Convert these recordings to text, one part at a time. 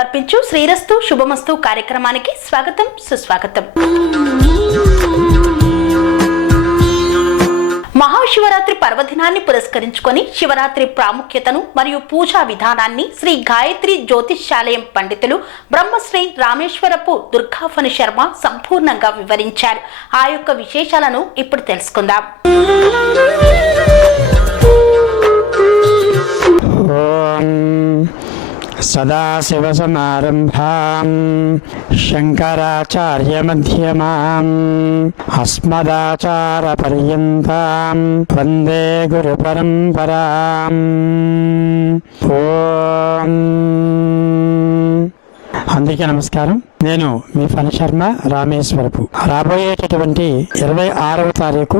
సమర్పించు శ్రీరస్తు శుభమస్తు కార్యక్రమానికి స్వాగతం సుస్వాగతం. మహాశివరాత్రి పర్వదినాన్ని పురస్కరించుకొని శివరాత్రి ప్రాముఖ్యతను మరియు పూజా విధానాన్ని శ్రీ గాయత్రి జ్యోతిష్యాలయం పండితులు బ్రహ్మశ్రీ రామేశ్వరపు దుర్గాఫణి శర్మ సంపూర్ణంగా వివరించారు. ఆ యొక్క విశేషాలను ఇప్పుడు తెలుసుకుందాం. सदाशिवसमारम्भां शङ्कराचार्यमध्यमाम् अस्मदाचारपर्यन्तां वन्दे गुरुपरम्पराम् ఓం అందరికీ నమస్కారం నేను మీ ఫణి శర్మ రామేశ్వరపు రాబోయేటటువంటి ఇరవై ఆరవ తారీఖు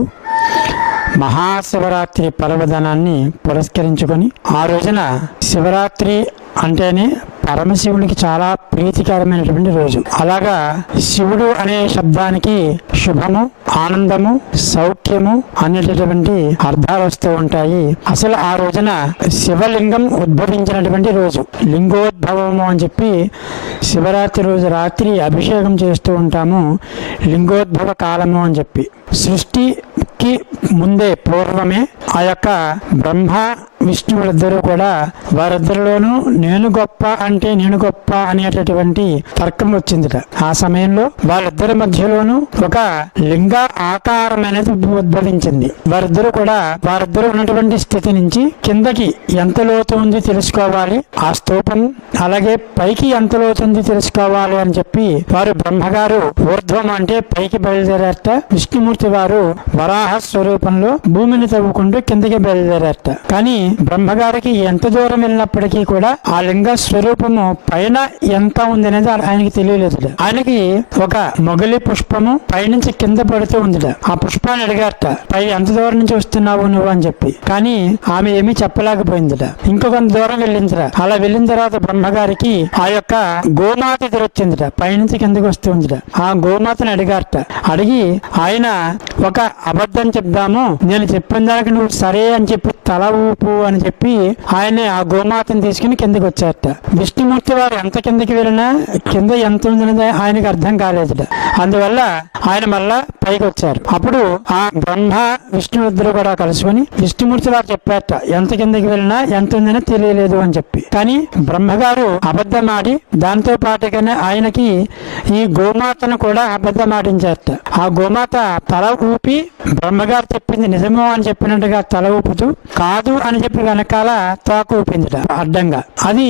మహాశివరాత్రి పర్వదినాన్ని పురస్కరించుకొని ఆ రోజున శివరాత్రి అంటేనే పరమశివునికి చాలా ప్రీతికరమైనటువంటి రోజు. అలాగా శివుడు అనే శబ్దానికి శుభము ఆనందము సౌఖ్యము అనేటటువంటి అర్థాలు వస్తూ ఉంటాయి. అసలు ఆ రోజున శివలింగం ఉద్భవించినటువంటి రోజు. లింగోద్భవము అని చెప్పి శివరాత్రి రోజు రాత్రి అభిషేకం చేస్తూ ఉంటాము. లింగోద్భవ కాలము అని చెప్పి. సృష్టికి ముందే పూర్వమే ఆ యొక్క బ్రహ్మ విష్ణువులిద్దరూ కూడా వారిద్దరిలోనూ నేను గొప్ప అంటే నేను గొప్ప అనేటటువంటి తర్కం వచ్చిందిట. ఆ సమయంలో వాళ్ళిద్దరి మధ్యలోనూ ఒక లింగ ఆకారం అనేది ఉద్భవించింది. వారిద్దరూ కూడా వారిద్దరూ ఉన్నటువంటి స్థితి నుంచి కిందకి ఎంత లోతు ఉంది తెలుసుకోవాలి. ఆ స్తూపం అలాగే పైకి ఎంత లోతు ఉంది తెలుసుకోవాలి అని చెప్పి వారు బ్రహ్మగారు ఊర్ధ్వం అంటే పైకి బయలుదేరారట. విష్ణుమూర్తి వారు వరాహ స్వరూపంలో భూమిని తవ్వుకుంటూ కిందకి బయలుదేరారట. కానీ బ్రహ్మగారికి ఎంత దూరం వెళ్ళినప్పటికీ కూడా ఆ లింగ స్వరూపము పైన ఎంత ఉంది అనేది ఆయనకి తెలియలేదు ఆయనకి ఒక మొగలి పుష్పము పైనుంచి కింద పడుతూ ఉందిట. ఆ పుష్పాన్ని అడిగారట పై ఎంత దూరం నుంచి వస్తున్నావు నువ్వు? అని చెప్పి. కానీ ఆమె ఏమీ చెప్పలేకపోయిందిట. ఇంకొంత దూరం వెళ్ళిందిరా అలా వెళ్ళిన తర్వాత బ్రహ్మగారికి ఆ యొక్క గోమాత ఎదురొచ్చిందిట. పైనుంచి కిందకి వస్తుందిట ఆ గోమాతని అడిగారట అడిగి ఆయన ఒక అబద్ధం చెప్దాము. నేను చెప్పిన దానికి నువ్వు సరే అని చెప్పి. తల ఊపు అని చెప్పి ఆయన ఆ గోమాతను తీసుకుని కిందకి వచ్చారట. విష్ణుమూర్తి వారు ఎంత కిందకి వెళ్ళినా కింద ఎంత ఉందనేది ఆయనకి అర్థం కాలేదుట. అందువల్ల ఆయన మళ్ళా పైకి వచ్చారు అప్పుడు ఆ బ్రహ్మ విష్ణు ఇద్దరు కూడా కలుసుకొని విష్ణుమూర్తి వారు చెప్పారట ఎంత కిందకి వెళ్ళినా ఎంత ఉందని తెలియలేదు అని చెప్పి. కానీ బ్రహ్మగారు అబద్ధమాడి దాంతో పాటుగానే ఆయనకి ఈ గోమాతను కూడా అబద్ధమాడించారట. ఆ గోమాత తల ఊపి బ్రహ్మగారు చెప్పింది నిజమో అని చెప్పినట్టుగా తల ఊపుతూ కాదు అని చెప్పి వెనకాల తోక ఊపిందిట అడ్డంగా. అది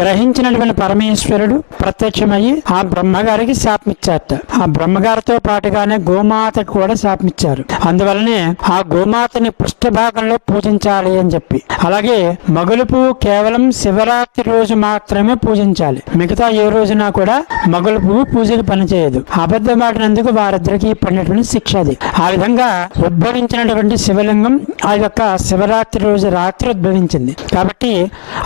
గ్రహించినటువంటి పరమేశ్వరుడు ప్రత్యక్షమయ్యి ఆ బ్రహ్మగారికి శాపమిచ్చారట. ఆ బ్రహ్మగారితో పాటుగానే గోమ గోమాతకు కూడా శాపమిచ్చారు. అందువలనే ఆ గోమాతని పృష్ఠభాగంలో పూజించాలి అని చెప్పి. అలాగే మగులు పువ్వు కేవలం శివరాత్రి రోజు మాత్రమే పూజించాలి. మిగతా ఏ రోజున కూడా మగులు పువ్వు పూజకి పనిచేయదు. అబద్ధమాడినందుకు వారిద్దరికి పడినటువంటి శిక్ష అది. ఆ విధంగా ఉద్భవించినటువంటి శివలింగం ఆ యొక్క శివరాత్రి రోజు రాత్రి ఉద్భవించింది కాబట్టి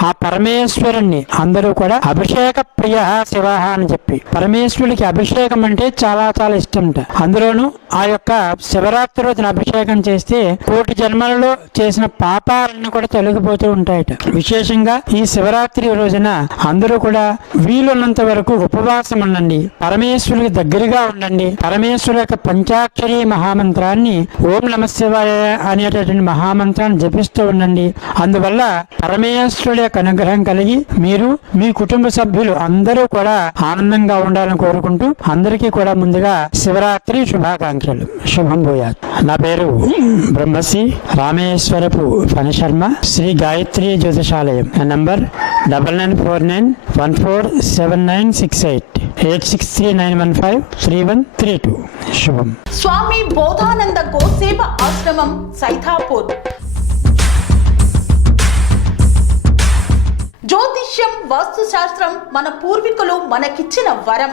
ఆ పరమేశ్వరుణ్ణి అందరూ కూడా అభిషేక ప్రియ శివ అని చెప్పి పరమేశ్వరుడికి అభిషేకం అంటే చాలా చాలా ఇష్టంట. అందులోనూ ఆ యొక్క శివరాత్రి రోజున అభిషేకం చేస్తే కోటి జన్మలలో చేసిన పాపాలన్నీ కూడా తొలగిపోతూ ఉంటాయట. విశేషంగా ఈ శివరాత్రి రోజున అందరూ కూడా వీలున్నంత వరకు ఉపవాసం ఉండండి పరమేశ్వరుడికి దగ్గరగా ఉండండి పరమేశ్వరు యొక్క పంచాక్షరి మహామంత్రాన్ని ఓం నమ శివాయ అనేటటువంటి మహామంత్రాన్ని జపిస్తూ ఉండండి. అందువల్ల పరమేశ్వరుడు యొక్క అనుగ్రహం కలిగి మీరు మీ కుటుంబ సభ్యులు అందరూ కూడా ఆనందంగా ఉండాలని కోరుకుంటూ అందరికీ కూడా ముందుగా శివరాత్రి శుభాకాంక్షలు. శుభం భూయాత్. నా పేరు Brahmasri Rameshwarapu Phanisharma Shri Gayatri జ్యోతిషాలయం. Number double nine four nine one four seven nine six eight. Eight six three nine one five three one three two శుభం. స్వామి బోధానంద గోసేవ ఆశ్రమం సైథాపూర్ జ్యోతిష్యం వాస్తుశాస్త్రం మన పూర్వీకులు మనకిచ్చిన వరం.